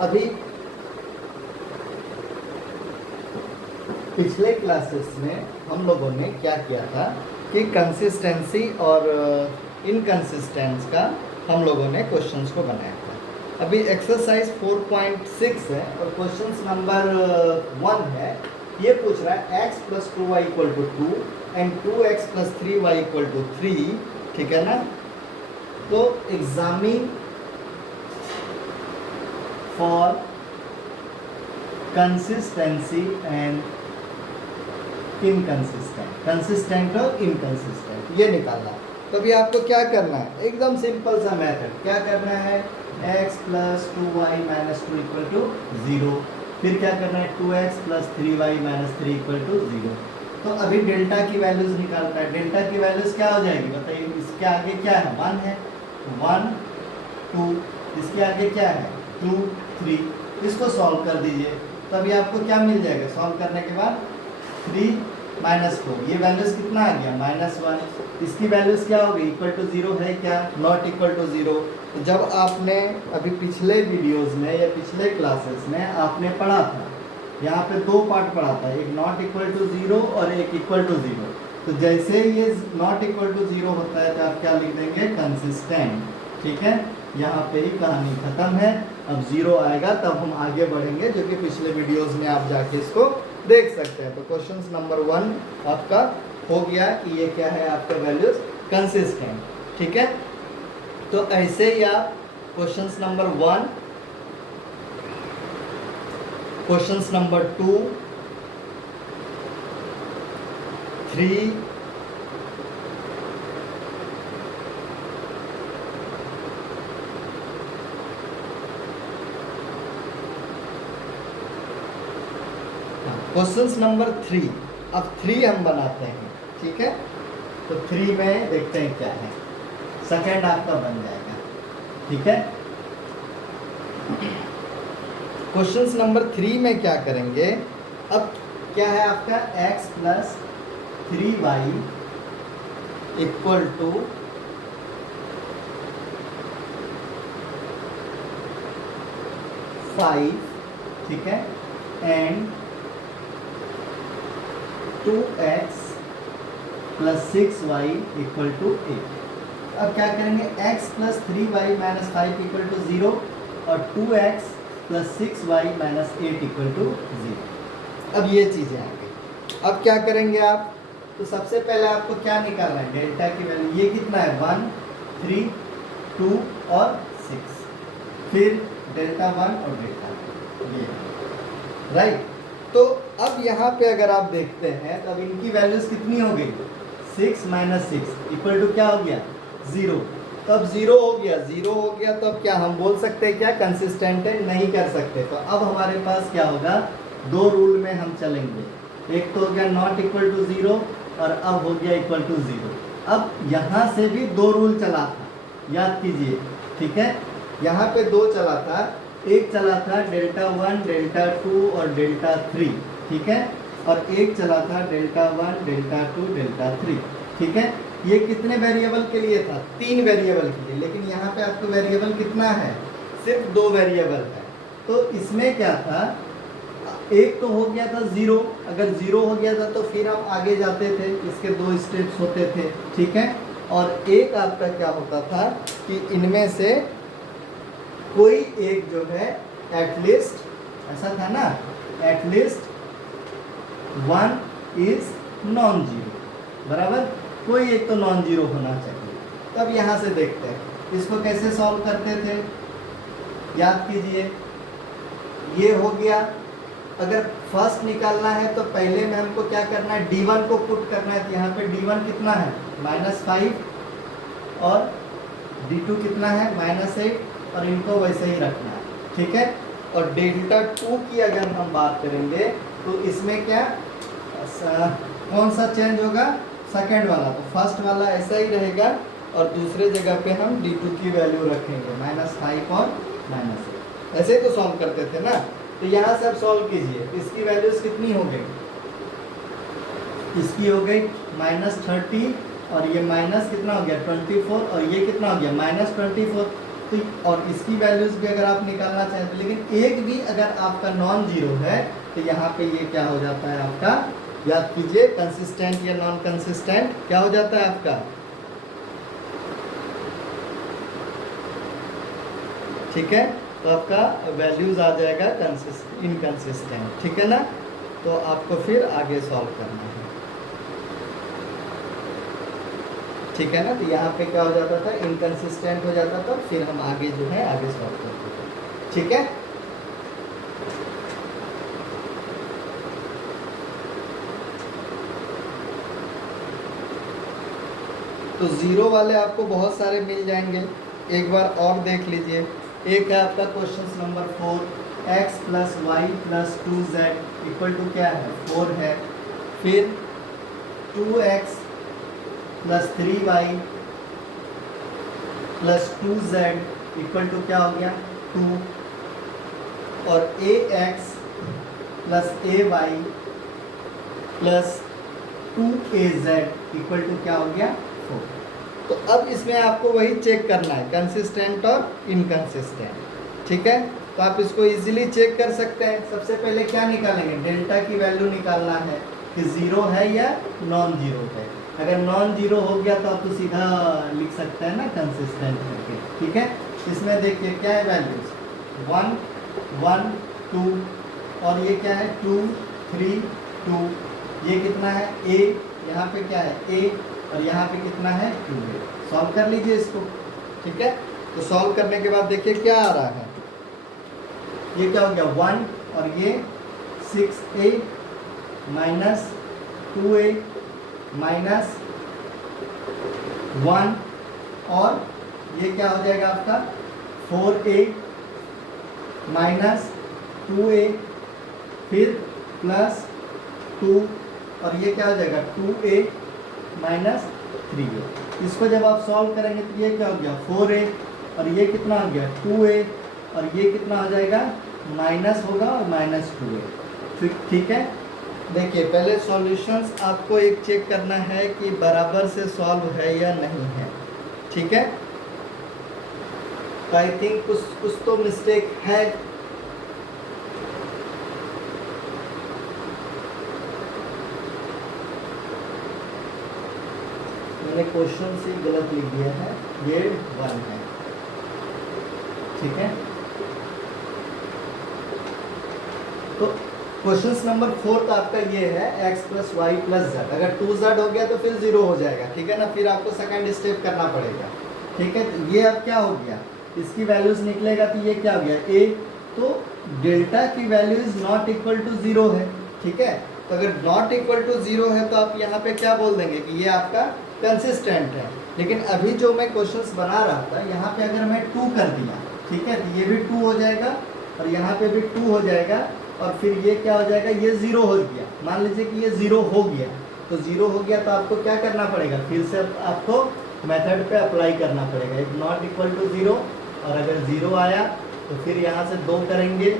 अभी पिछले क्लासेस में हम लोगों ने क्या किया था कि कंसिस्टेंसी और इनकंसिस्टेंस का हम लोगों ने क्वेश्चंस को बनाया था। अभी एक्सरसाइज 4.6 है और क्वेश्चंस नंबर 1 है। ये पूछ रहा है x + 2y = 2 and 2x + 3y = 3, ठीक है ना। तो examine for consistency and inconsistent, consistent और इनकंसिस्टेंट ये निकालना। तो अभी आपको क्या करना है, एकदम सिंपल सा मेथड। क्या करना है, x + 2y - 2 = 0। फिर क्या करना है, 2x + 3y - 3 = 0। तो अभी डेल्टा की वैल्यूज निकालना है। डेल्टा की वैल्यूज क्या हो जाएगी बताइए। इसके आगे क्या है, 1 है, 1 2। इसके आगे क्या है, 2 3। इसको सॉल्व कर दीजिए। तो अभी आपको क्या मिल जाएगा सॉल्व करने के बाद, 3 - 4। ये वैल्यूज कितना आ गया, -1। इसकी वैल्यूज क्या होगी, = 0 है क्या, नॉट इक्वल टू 0। तो जब आपने अभी पिछले वीडियोस में या पिछले क्लासेस में आपने पढ़ा था, यहाँ पे 2 पार्ट पढ़ा था, एक नॉट इक्वल टू 0 और एक इक्वल टू 0। तो जैसे ये नॉट इक्वल टू 0 होता है तो आप क्या लिख देंगे, कंसिस्टेंट, ठीक है। यहाँ पे ही कहानी खत्म है। अब 0 आएगा तब हम आगे बढ़ेंगे, जो कि पिछले वीडियोस में आप जाके इसको देख सकते हैं। तो क्वेश्चन नंबर 1 आपका हो गया कि ये क्या है आपका वैल्यूज कंसिस्टेंट, ठीक है। तो ऐसे ही आप क्वेश्चन नंबर 1, क्वेश्चन नंबर 2, 3, 3। अब 3 हम बनाते हैं, ठीक है। तो 3 में देखते हैं क्या है, सेकंड आपका बन जाएगा, ठीक है। क्वेश्चन नंबर 3 में क्या करेंगे, अब क्या है आपका x + 3y = 5, ठीक है, एंड 2x + 6y = 8। अब क्या करेंगे, x + 3y - 5 = 0 और 2x + 6y - 8 = 0। अब ये चीज़ें आ गई। अब क्या करेंगे आप, तो सबसे पहले आपको क्या निकालना है, डेल्टा की वैल्यू। ये कितना है, 1 3 2 और 6। फिर डेल्टा 1 और डेल्टा 2, ये राइट। तो अब यहाँ पे अगर आप देखते हैं तो अब इनकी वैल्यूज कितनी हो गई, 6 - 6 = क्या हो गया, 0। तो अब 0 हो गया, 0 हो गया। तो अब क्या हम बोल सकते हैं क्या कंसिस्टेंट है, नहीं कर सकते। तो अब हमारे पास क्या होगा, 2 रूल में हम चलेंगे। एक तो हो गया नॉट इक्वल टू 0 और अब हो गया = 0। अब यहाँ से भी 2 रूल चला था, याद कीजिए, ठीक है। यहाँ पे 2 चला था, एक चला था डेल्टा 1 डेल्टा 2 और डेल्टा 3, ठीक है। और एक चला था डेल्टा 1 डेल्टा 2 डेल्टा 3, ठीक है। ये कितने वेरिएबल के लिए था, 3 वेरिएबल के लिए। लेकिन यहाँ पे आपको वेरिएबल कितना है, सिर्फ 2 वेरिएबल है। तो इसमें क्या था, एक तो हो गया था 0। अगर 0 हो गया था तो फिर हम आगे जाते थे, इसके 2 स्टेप्स होते थे, ठीक है। और एक आपका क्या होता था कि इनमें से कोई एक जो है एटलीस्ट, ऐसा था ना, एटलीस्ट 1 इज नॉन जीरो, बराबर, कोई एक तो नॉन जीरो होना चाहिए। तब यहाँ से देखते हैं इसको कैसे सॉल्व करते थे, याद कीजिए। ये हो गया। अगर फर्स्ट निकालना है तो पहले में हमको क्या करना है, d1 को पुट करना है। तो यहाँ पे d1 कितना है, -5 और d2 कितना है, -8, और इनको वैसे ही रखना है, ठीक है। और डेल्टा 2 की अगर हम बात करेंगे तो इसमें क्या कौन सा चेंज होगा, सेकंड वाला। तो फर्स्ट वाला ऐसा ही रहेगा और दूसरे जगह पे हम d2 की वैल्यू रखेंगे, -5 और -8। ऐसे ही तो सॉल्व करते थे ना। तो यहाँ से आप सॉल्व कीजिए, इसकी वैल्यूज कितनी हो गई, इसकी हो गई -30 और ये माइनस कितना हो गया 24 और ये कितना हो गया -24। तो और इसकी वैल्यूज भी अगर आप निकालना चाहें तो, लेकिन एक भी अगर आपका नॉन जीरो है तो यहाँ पे ये क्या हो जाता है आपका, याद कीजिए, कंसिस्टेंट या नॉन कंसिस्टेंट क्या हो जाता है आपका, ठीक है। तो आपका वैल्यूज आ जाएगा इनकंसिस्टेंट, ठीक है ना। तो आपको फिर आगे सॉल्व करना है, ठीक है ना। तो यहाँ पे क्या हो जाता था, इनकंसिस्टेंट हो जाता था, फिर हम आगे जो है आगे सॉल्व करते थे, ठीक है। तो जीरो वाले आपको बहुत सारे मिल जाएंगे, एक बार और देख लीजिए। एक है आपका question number 4, x plus Y plus 2z equal to क्या है, 4 है। फिर 2x plus 3y plus 2z equal to क्या हो गया, 2। और ax plus ay plus 2az equal to क्या हो गया, 4। तो अब इसमें आपको वही चेक करना है, कंसिस्टेंट और इनकंसिस्टेंट, ठीक है। तो आप इसको इजीली चेक कर सकते हैं। सबसे पहले क्या निकालेंगे, डेल्टा की वैल्यू निकालना है कि जीरो है या नॉन जीरो है। अगर नॉन जीरो हो गया तो आप तो सीधा लिख सकते हैं ना कंसिस्टेंट करके, ठीक है। इसमें देखिए क्या है वैल्यूज, 1 1 2, और ये क्या है 2 3 2, ये कितना है a, यहाँ पे क्या है a, और यहाँ पे कितना है 2a। सॉल्व कर लीजिए इसको, ठीक है। तो सॉल्व करने के बाद देखिए क्या आ रहा है, ये क्या हो गया 1, और ये 6a माइनस 2a माइनस 1, और ये क्या हो जाएगा आपका 4a माइनस 2a, फिर प्लस 2, और ये क्या हो जाएगा 2a माइनस 3a। इसको जब आप सॉल्व करेंगे तो ये क्या हो गया 4a, और ये कितना हो गया 2a, और ये कितना हो जाएगा माइनस होगा और माइनस 2a, ठीक है। देखिए पहले सॉल्यूशंस आपको एक चेक करना है कि बराबर से सॉल्व है या नहीं है, ठीक है। तो आई थिंक कुछ तो मिस्टेक है। मैंने क्वेश्चन से गलत लिख दिया है, ये 1 है, ठीक है। तो क्वेश्चन नंबर 4 का आपका ये है x plus Y plus Z. अगर 2z हो गया तो फिर 0 हो जाएगा, ठीक है ना। फिर आपको सेकंड स्टेप करना पड़ेगा, ठीक है। तो ये अब क्या हो गया, इसकी वैल्यूज निकलेगा तो ये क्या हो गया a। तो डेल्टा की value is not equal to 0 है, ठीक है। तो अगर नॉट इक्वल टू 0 है तो आप यहाँ पे क्या बोल देंगे कि ये आपका कंसिस्टेंट है। लेकिन अभी जो मैं क्वेश्चंस बना रहा था, यहाँ पे अगर मैं 2 कर दिया, ठीक है, तो ये भी 2 हो जाएगा, और यहाँ पे भी 2 हो जाएगा, और फिर ये क्या हो जाएगा, ये 0 हो गया। मान लीजिए कि ये 0 हो गया, तो 0 हो गया तो आपको क्या करना पड़ेगा, फिर से आपको मेथड पे अप्लाई करना पड़ेगा, इफ नॉट इक्वल टू 0। और अगर 0 आया तो फिर यहाँ से 2 करेंगे,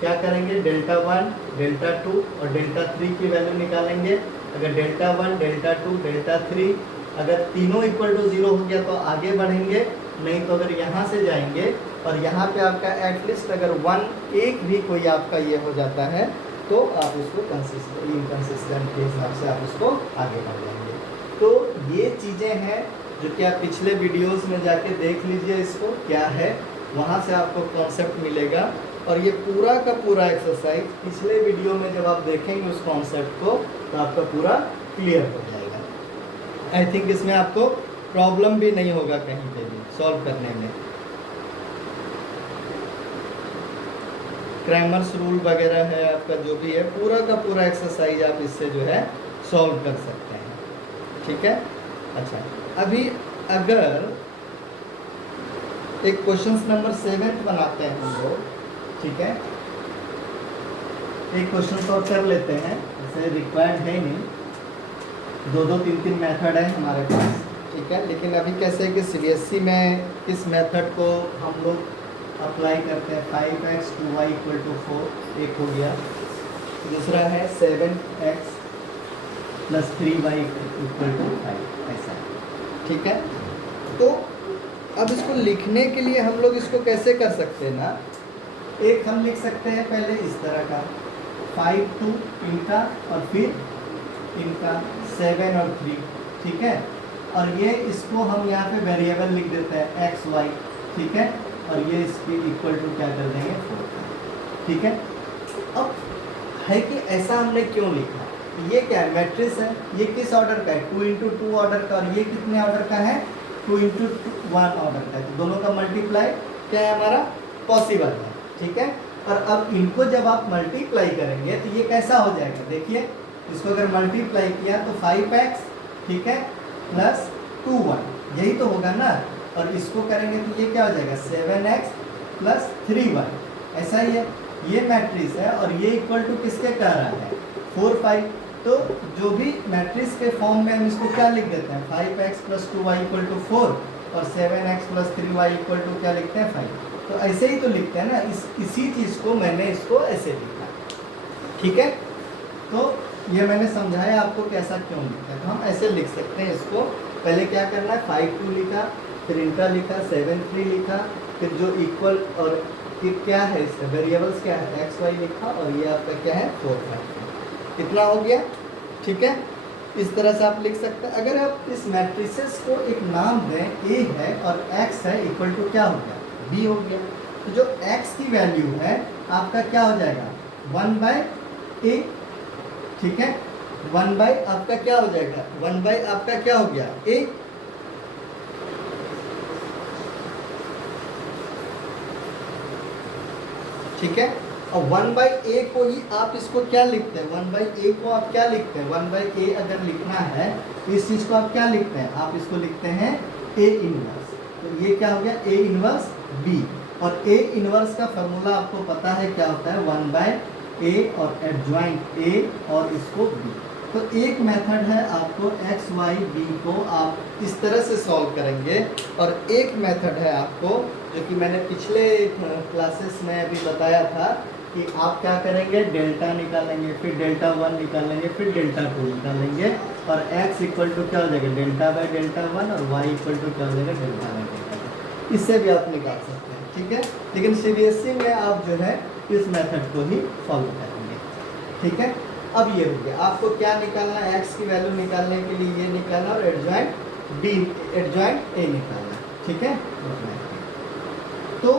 क्या करेंगे, डेल्टा 1 डेल्टा 2 और डेल्टा 3 की वैल्यू निकालेंगे। अगर डेल्टा 1 डेल्टा 2 डेल्टा 3 अगर तीनों इक्वल टू 0 हो गया तो आगे बढ़ेंगे, नहीं तो अगर यहाँ से जाएंगे और यहाँ पे आपका एटलीस्ट अगर 1 एक भी कोई आपका ये हो जाता है तो आप उसको इनकंसिस्टेंट के हिसाब से आप उसको आगे बढ़ जाएंगे। तो ये चीज़ें हैं जो कि आप पिछले वीडियोस में जाके देख लीजिए इसको क्या है, वहाँ से आपको कॉन्सेप्ट मिलेगा। और ये पूरा का पूरा एक्सरसाइज पिछले वीडियो में जब आप देखेंगे उस कॉन्सेप्ट को तो आपका पूरा क्लियर हो जाएगा। आई थिंक इसमें आपको प्रॉब्लम भी नहीं होगा कहीं पे भी सॉल्व करने में। क्रैमर्स रूल वगैरह है आपका जो भी है, पूरा का पूरा एक्सरसाइज आप इससे जो है सॉल्व कर सकते हैं, ठीक है। अच्छा, अभी अगर एक क्वेश्चन नंबर 7 बनाते हैं हम लोग, ठीक है। एक क्वेश्चन और कर लेते हैं, जैसे रिक्वायर्ड है नहीं, 2-2 3-3 मेथड है हमारे पास, ठीक है। लेकिन अभी कैसे कि सीबीएसई में किस मेथड को हम लोग अप्लाई करते हैं, 5x 2y = 4 एक हो गया, दूसरा है 7x + 3y = 5 ऐसा, ठीक है। तो अब इसको लिखने के लिए हम लोग इसको कैसे कर सकते हैं ना, एक हम लिख सकते हैं पहले इस तरह का 5 2 इनका और फिर इनका 7 और 3, ठीक है। और ये इसको हम यहाँ पे वेरिएबल लिख देते हैं एक्स वाई, ठीक है। और ये इसके इक्वल टू क्या कर देंगे 4, ठीक है। अब है कि ऐसा हमने क्यों लिखा, ये क्या है मैट्रिक्स है, ये किस ऑर्डर का है 2 इंटू 2 ऑर्डर का, और ये कितने ऑर्डर का है 2 इंटू 1 ऑर्डर का है। तो दोनों का मल्टीप्लाई क्या है हमारा पॉसिबल है, ठीक है। और अब इनको जब आप मल्टीप्लाई करेंगे तो ये कैसा हो जाएगा, देखिए इसको अगर मल्टीप्लाई किया तो 5x, ठीक है, प्लस 2y, यही तो होगा ना। और इसको करेंगे तो ये क्या हो जाएगा 7x प्लस 3y, ऐसा ही है। ये मैट्रिक्स है और ये इक्वल टू किसके कह रहा है 4 5। तो जो भी मैट्रिक्स के फॉर्म में हम इसको क्या लिख देते हैं 5x plus 2y equal to 4 और 7x plus 3y equal to क्या लिखते हैं 5। तो ऐसे ही तो लिखते हैं ना, इसी चीज़ को मैंने इसको ऐसे लिखा, ठीक है। तो ये मैंने समझाया आपको कैसा क्यों लिखा है। तो हम ऐसे लिख सकते हैं इसको, पहले क्या करना है 5 2 लिखा, फिर इनका लिखा 7 3 लिखा, फिर जो इक्वल और फिर क्या है इसका वेरिएबल्स क्या है एक्स वाई लिखा, और ये आपका क्या है 4 5, इतना हो गया, ठीक है। इस तरह से आप लिख सकते हैं। अगर आप इस मैट्रिसेस को एक नाम दें, ए है और एक्स है इक्वल टू क्या हो गया बी हो गया। तो जो एक्स की वैल्यू है आपका क्या हो जाएगा 1/a, ठीक है। 1 बाई आपका क्या हो जाएगा 1 बाई आपका क्या हो गया a, ठीक है। और 1/a को ही आप इसको क्या लिखते हैं 1/a को आप क्या लिखते हैं 1/a अगर लिखना है तो इस चीज़ को आप क्या लिखते हैं, आप इसको लिखते हैं a इनवर्स। तो ये क्या हो गया a इनवर्स b, और a इनवर्स का फॉर्मूला आपको पता है क्या होता है 1/a और एडजॉइंट a और इसको b। तो एक मेथड है आपको x y b को आप इस तरह से सॉल्व करेंगे, और एक मेथड है आपको जो कि मैंने पिछले क्लासेस में अभी बताया था कि आप क्या करेंगे डेल्टा निकालेंगे, फिर डेल्टा 1 निकालेंगे, फिर डेल्टा 2 निकालेंगे, और x इक्वल टू क्या हो जाएगा डेल्टा बाय डेल्टा 1 और y इक्वल टू क्या हो जाएगा डेल्टा बाय डेल्टा 2। इससे भी आप निकाल सकते हैं, ठीक है। लेकिन CBSE में आप जो है इस मेथड को ही फॉलो करेंगे, ठीक है। अब ये हो गया, आपको क्या निकालना है x की वैल्यू निकालने के लिए ये निकालना और एडजॉइंट b एडजॉइंट a निकालना, ठीक है। तो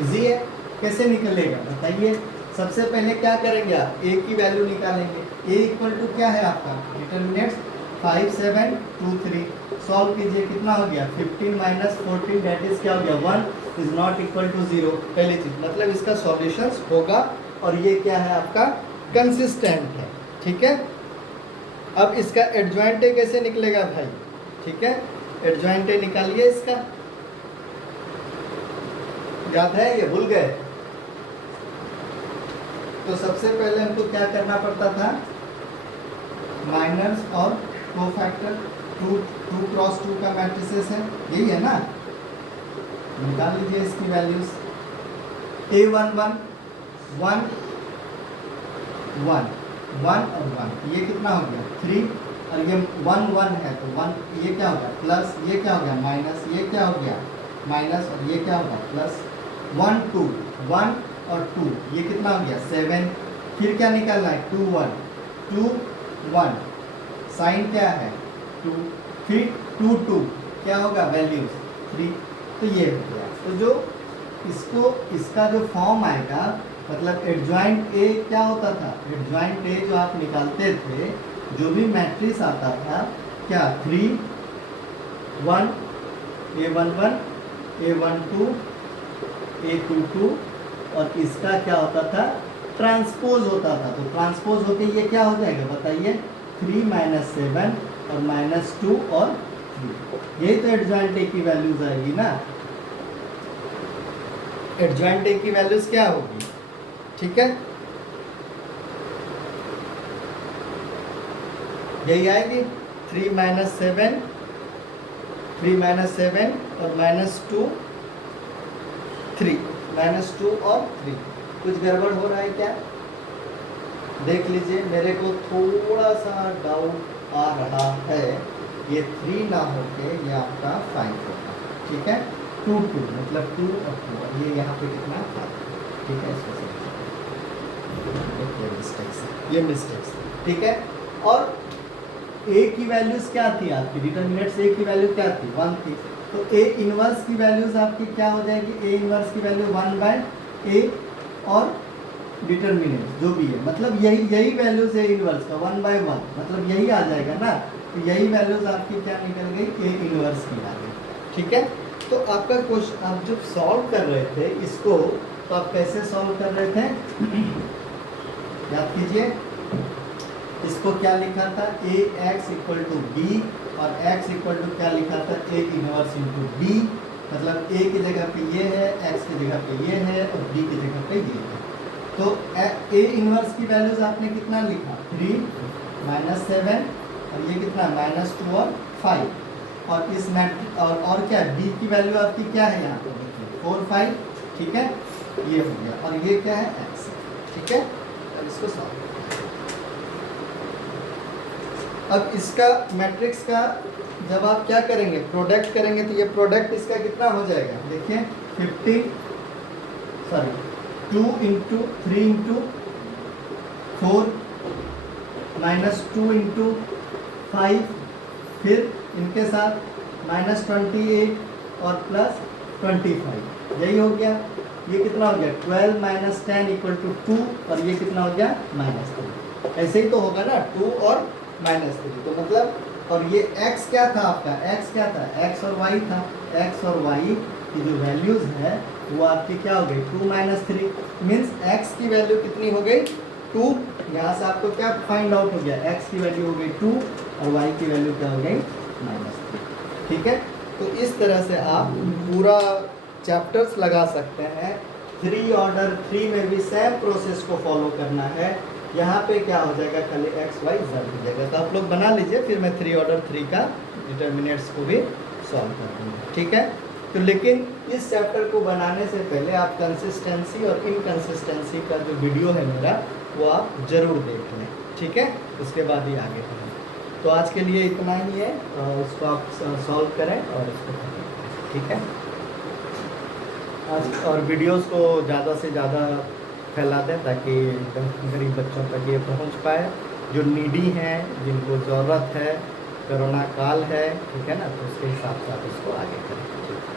इजी है, कैसे निकलेगा बताइए। सबसे पहले क्या करेंगे आप a की वैल्यू निकालेंगे, a इक्वल टू क्या है आपका डिटरमिनेंट्स 5 7 2 3, सॉल्व कीजिए कितना हो गया 15 माइनस 14 दैट इज क्या हो गया 1 इज नॉट इक्वल टू 0। पहली चीज मतलब इसका सॉल्यूशंस होगा, और ये क्या है आपका कंसिस्टेंट है, ठीक है। अब इसका एडजॉइंट ए कैसे निकलेगा भाई, ठीक है। एडजॉइंट ए निकालिए इसका, याद है ये भूल गए। तो सबसे पहले हमको क्या करना पड़ता था माइनस और कोफैक्टर 2 क्रॉस 2 का मैट्रिसेस है, यही है ना। निकाल लीजिए इसकी वैल्यूज a11 1 1 1 और 1, ये कितना हो गया 3, और ये 1 1 है तो 1, ये क्या हो गया प्लस, ये क्या हो गया माइनस, ये क्या हो गया माइनस, और ये क्या होगा प्लस। 1 2 1 और 2, ये कितना हो गया 7। फिर क्या निकालना है 2 1 2 1, साइन क्या है 2, फिर 2 2 क्या होगा वैल्यूज 3। तो ये हो गया। तो जो इसको इसका जो फॉर्म आएगा मतलब एडजॉइंट ए क्या होता था, एडजॉइंट ए जो आप निकालते थे जो भी मैट्रिक्स आता था क्या 3 1 a11 a12 a22, और इसका क्या होता था ट्रांसपोज होता था। तो ट्रांसपोज होके ये क्या हो जाएगा बताइए 3 - 7 और -2 और 3, यही तो एडजॉइंट ए की वैल्यूज आएगी ना। एडजॉइंट ए की वैल्यूज क्या होगी, ठीक है, यही आएगी 3 - 7 और -2 3 -2 और 3। कुछ गड़बड़ हो रहा है क्या देख लीजिए, मेरे को थोड़ा सा डाउट आ रहा है। ये 3 ना होके ये आपका 5 होगा, ठीक है, 2 2 मतलब 2 और 2, और ये यहाँ पे कितना 5, ठीक है, इसको ये मिस्टेक्स, ठीक है। और ए की वैल्यूज क्या थी आपकी, डिटर्मिनेंट्स ए की वैल्यू क्या थी, 1 थी, तो ए इनवर्स की वैल्यूज आपकी क्या हो जाएगी, ए इनवर्स की वैल्यू 1/a और डिटर्मिनेंट जो भी है, मतलब यही वैल्यूज है इनवर्स का 1/1, मतलब यही आ जाएगा ना, तो यही वैल्यूज आपकी क्या निकल गई, ए इनवर्स की आ गई, ठीक है। तो आपका क्वेश्चन आप जब सॉल्व कर रहे थे इसको, तो आप कैसे सॉल्व कर रहे थे, याद कीजिए, इसको क्या लिखा था, ए एक्स इक्वल टू बी, और एक्स इक्वल टू क्या लिखा था, ए इनवर्स इंटू बी, मतलब ए की जगह पे ये है, एक्स की जगह पे ये है, और बी की जगह पे ये है। तो ए इनवर्स की वैल्यूज आपने कितना लिखा, 3 -7, और ये कितना -2 और 5, और इस मैट्रिक्स और क्या बी की वैल्यू आपकी क्या है यहाँ पे 4 5, ठीक है, ये हो गया, और ये क्या है एक्स, ठीक है। अब इसको सॉल्व, अब इसका मैट्रिक्स का जब आप क्या करेंगे, प्रोडक्ट करेंगे, तो ये प्रोडक्ट इसका कितना हो जाएगा, देखिए 2 इंटू 3 इंटू 4 -2 इंटू 5, फिर इनके साथ -28 और +25, यही हो गया। ये कितना हो गया, 12 - 10 = 2, और ये कितना हो गया -3, ऐसे ही तो होगा ना, 2 और -3, तो मतलब, और ये x क्या था आपका, x क्या था, x और y था, x और y की जो वैल्यूज है वो आपकी क्या हो गई, 2 - 3, मीन्स x की वैल्यू कितनी हो गई 2, यहाँ से आपको क्या फाइंड आउट हो गया, x की वैल्यू हो गई 2 और y की वैल्यू क्या हो गई -3, ठीक है। तो इस तरह से आप पूरा चैप्टर्स लगा सकते हैं। 3 ऑर्डर 3 में भी सेम प्रोसेस को फॉलो करना है, यहाँ पे क्या हो जाएगा, खाली एक्स वाई जेड हो जाएगा, तो आप लोग बना लीजिए, फिर मैं 3 ऑर्डर 3 का डिटर्मिनेंट्स को भी सॉल्व कर दूँगा, ठीक है। तो लेकिन इस चैप्टर को बनाने से पहले आप कंसिस्टेंसी और इनकंसिस्टेंसी का जो वीडियो है मेरा, वो आप ज़रूर देख लें, ठीक है, उसके बाद ही आगे बढ़ें। तो आज के लिए इतना ही है, इसको आप सॉल्व करें और इसको करें, ठीक है। और वीडियोस को ज़्यादा से ज़्यादा फैला दें ताकि गरीब बच्चों तक ये पहुंच पाए, जो नीडी हैं, जिनको ज़रूरत है, कोरोना काल है, ठीक है ना, तो उसके हिसाब से आप इसको आगे करें, ठीक है।